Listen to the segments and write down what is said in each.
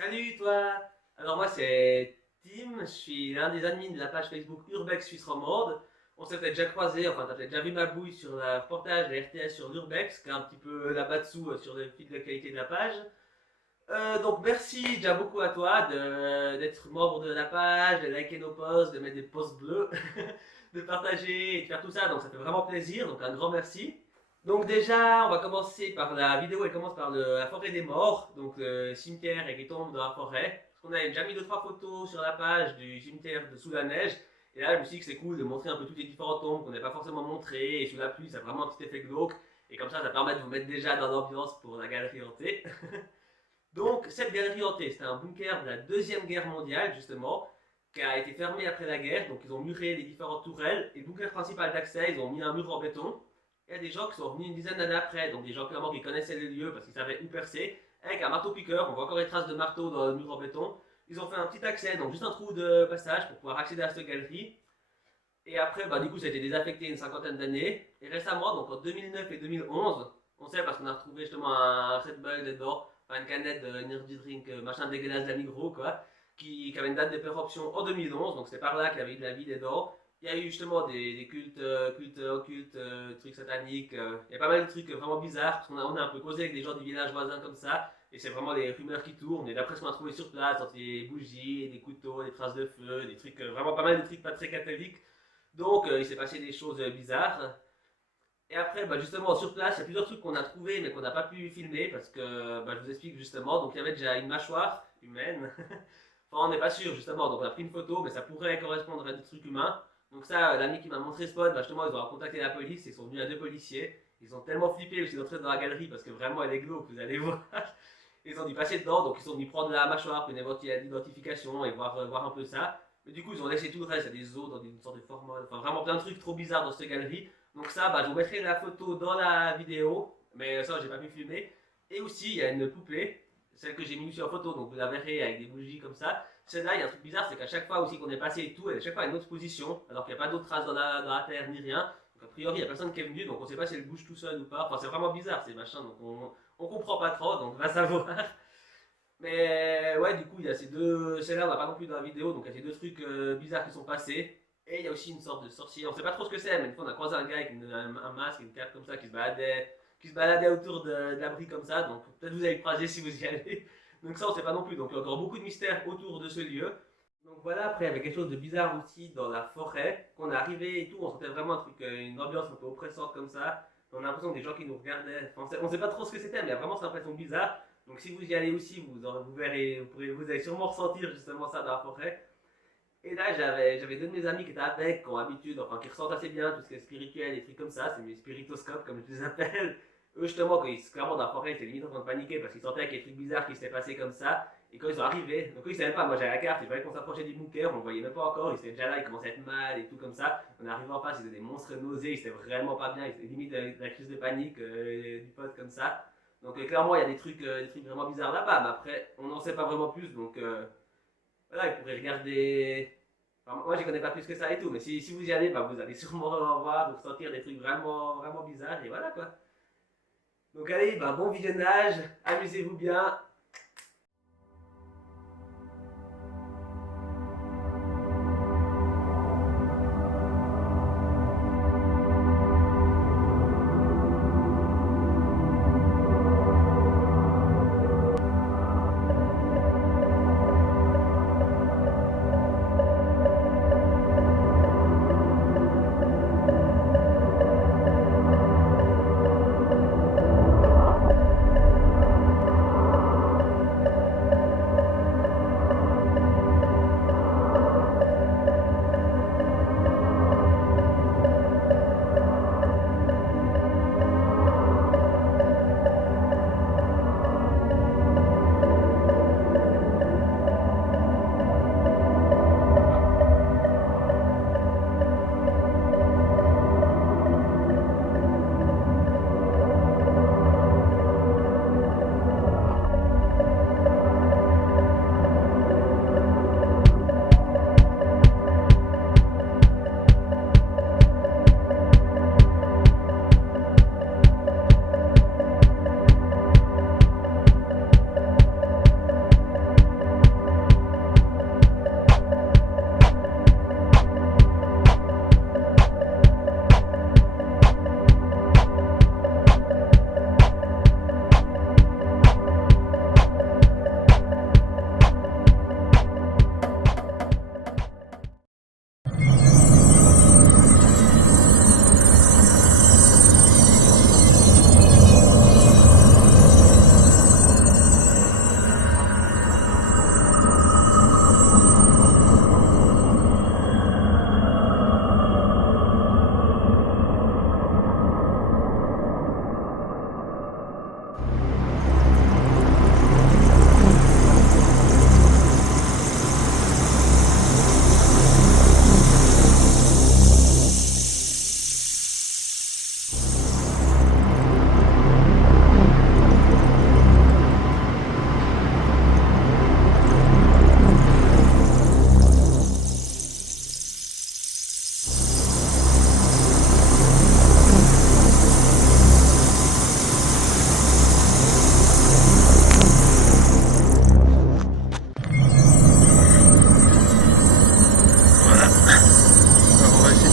Salut toi! Alors moi c'est Tim, je suis l'un des admins de la page Facebook Urbex Suisse Romande. On s'est peut-être déjà croisé, enfin t'as peut-être déjà vu ma bouille sur le reportage de la RTS sur l'Urbex, qui est un petit peu là-bas dessous sur le fil de qualité de la page. Donc merci déjà beaucoup à toi d'être membre de la page, de liker nos posts, de mettre des posts bleus, de partager et de faire tout ça, donc ça fait vraiment plaisir, donc un grand merci. Donc déjà, on va commencer par la vidéo, elle commence par la forêt des morts, donc le cimetière qui tombe dans la forêt. Parce qu'on a déjà mis deux trois photos sur la page du cimetière de sous la neige. Et là, je me suis dit que c'est cool de montrer un peu toutes les différentes tombes qu'on n'avait pas forcément montrées. Et sous la pluie, ça a vraiment un petit effet glauque. Et comme ça permet de vous mettre déjà dans l'ambiance pour la galerie hantée. Donc cette galerie hantée, c'était un bunker de la Deuxième Guerre mondiale, justement, qui a été fermé après la guerre. Donc ils ont muré les différentes tourelles. Et le bunker principal d'accès, ils ont mis un mur en béton. Il y a des gens qui sont venus une dizaine d'années après, donc des gens clairement qui connaissaient les lieux parce qu'ils savaient où percer, avec un marteau-piqueur. On voit encore les traces de marteau dans le mur en béton. Ils ont fait un petit accès, donc juste un trou de passage pour pouvoir accéder à cette galerie. Et après, du coup, ça a été désaffecté une cinquantaine d'années. Et récemment, donc en 2009 et 2011, on sait parce qu'on a retrouvé justement un Red Bull dedans, enfin une canette de energy drink, machin dégueulasse de la Migros, quoi, qui avait une date de péremption en 2011, donc c'est par là qu'il y avait eu de la vie dedans. Il y a eu justement des cultes, cultes occultes, trucs sataniques. Il y a pas mal de trucs vraiment bizarres, parce qu'on a un peu causé avec des gens du village voisin comme ça, et c'est vraiment des rumeurs qui tournent. Et d'après ce qu'on a trouvé sur place, des bougies, des couteaux, des traces de feu, des trucs, vraiment pas mal de trucs pas très catholiques. Donc, il s'est passé des choses bizarres. Et après, justement, sur place, il y a plusieurs trucs qu'on a trouvés, mais qu'on n'a pas pu filmer, parce que, je vous explique justement. Donc, il y avait déjà une mâchoire humaine. Enfin, on n'est pas sûr, justement. Donc, on a pris une photo, mais ça pourrait correspondre à des trucs humains. Donc, ça, l'ami qui m'a montré ce spot, justement, ils ont contacté la police. Ils sont venus à deux policiers. Ils ont tellement flippé aussi d'entrer dans la galerie, parce que vraiment, elle est glauque, vous allez voir. Ils ont dû passer dedans, donc ils sont venus prendre la mâchoire pour une identification et voir un peu ça. Mais du coup, ils ont laissé tout le reste, il y a des os dans une sorte de formol, enfin vraiment plein de trucs trop bizarres dans cette galerie. Donc ça, je vous mettrai la photo dans la vidéo, mais ça, j'ai pas pu filmer. Et aussi, il y a une poupée, celle que j'ai mis sur la photo, donc vous la verrez avec des bougies comme ça. Celle-là, il y a un truc bizarre, c'est qu'à chaque fois aussi qu'on est passé et tout, elle est à chaque fois à une autre position, alors qu'il n'y a pas d'autres traces dans la terre ni rien. Donc a priori, il n'y a personne qui est venu, donc on ne sait pas si elle bouge tout seul ou pas. Enfin, c'est vraiment bizarre ces machins, donc on comprend pas trop, donc va savoir. Mais ouais, du coup, il y a ces deux. Celle-là, on n'a pas non plus dans la vidéo, donc il y a ces deux trucs bizarres qui sont passés. Et il y a aussi une sorte de sorcier. On sait pas trop ce que c'est, mais une fois, on a croisé un gars avec un masque, une cape comme ça, qui se baladait autour de l'abri comme ça. Donc peut-être vous allez le croiser si vous y allez. Donc ça, on sait pas non plus. Donc il y a encore beaucoup de mystères autour de ce lieu. Donc voilà, après, il y avait quelque chose de bizarre aussi dans la forêt. Quand on est arrivé et tout, on sentait vraiment un truc, une ambiance un peu oppressante comme ça. On a l'impression que des gens qui nous regardaient. Enfin, on sait pas trop ce que c'était, mais il y a vraiment cette impression bizarre. Donc si vous y allez aussi, vous verrez, vous allez sûrement ressentir justement ça dans la forêt. Et là, j'avais deux de mes amis qui étaient avec, qui ont l'habitude, enfin qui ressentent assez bien tout ce qui est spirituel, des trucs comme ça, c'est mes spiritoscopes comme je les appelle. Eux justement, clairement dans la forêt, ils étaient limite en train de paniquer parce qu'ils sentaient qu'il y a des trucs bizarres qui s'étaient passés comme ça. Et quand ils sont arrivés, donc eux ils savaient pas, moi j'avais la carte, ils voyaient qu'on s'approchait du bunker, on le voyait même pas encore, ils étaient déjà là, ils commençaient à être mal et tout comme ça. On est arrivé en face, ils étaient des monstres nausées, ils étaient vraiment pas bien, ils étaient limite de la crise de panique du pote comme ça. Donc clairement il y a des trucs vraiment bizarres là-bas, mais après on n'en sait pas vraiment plus, donc voilà, ils pourraient regarder. Enfin, moi, je connais pas plus que ça et tout, mais si vous y allez, vous allez sûrement voir ou ressentir des trucs vraiment, vraiment bizarres, et voilà quoi. Donc allez, bon visionnage, amusez-vous bien.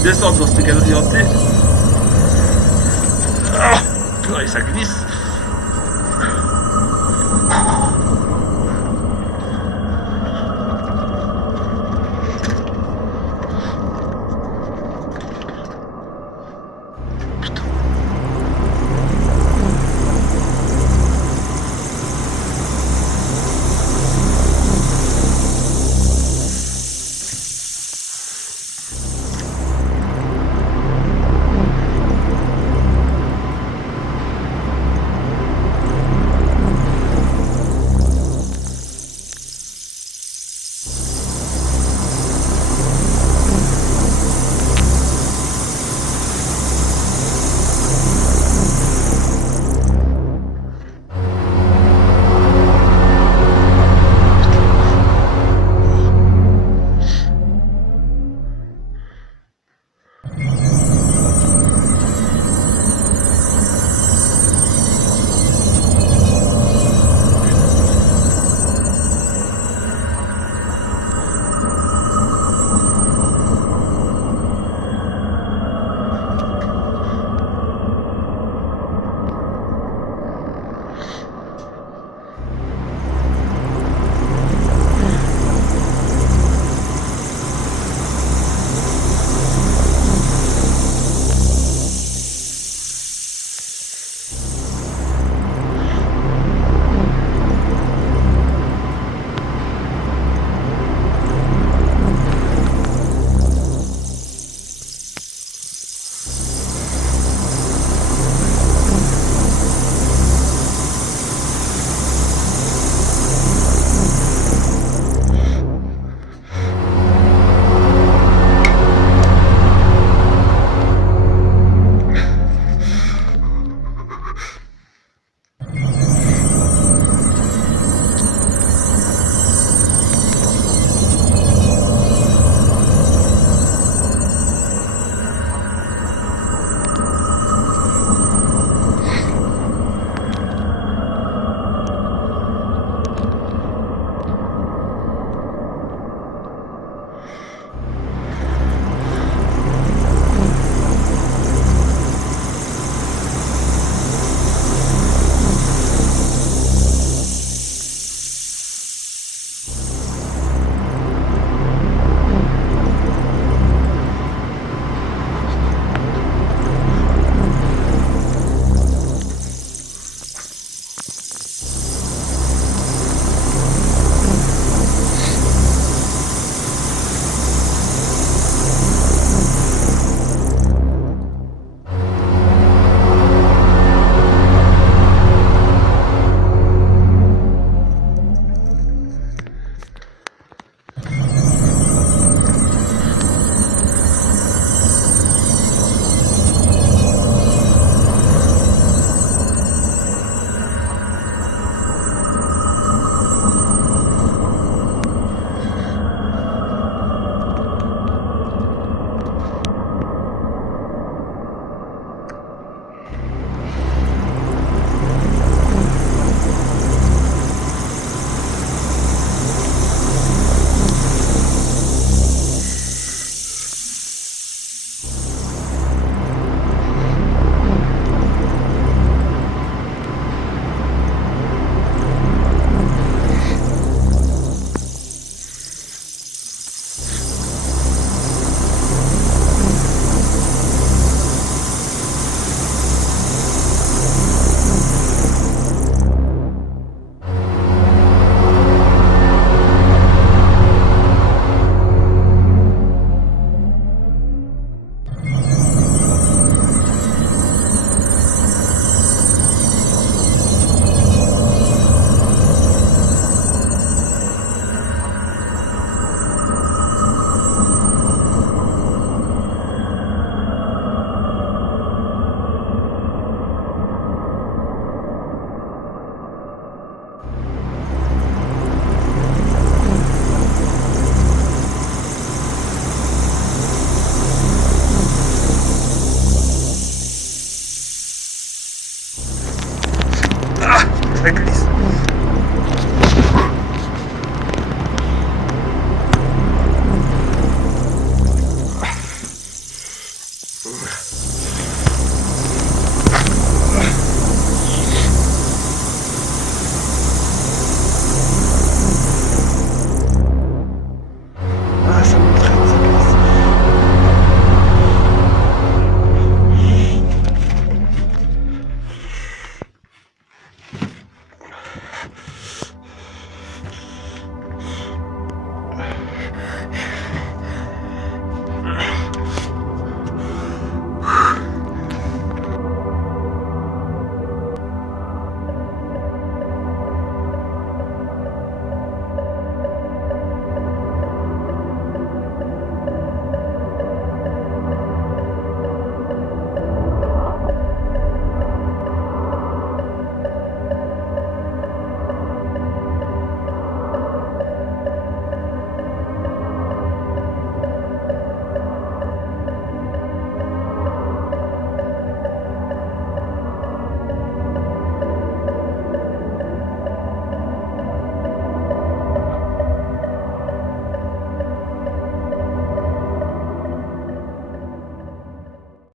descendre dans cette galerie hantée. Ah, et ça glisse.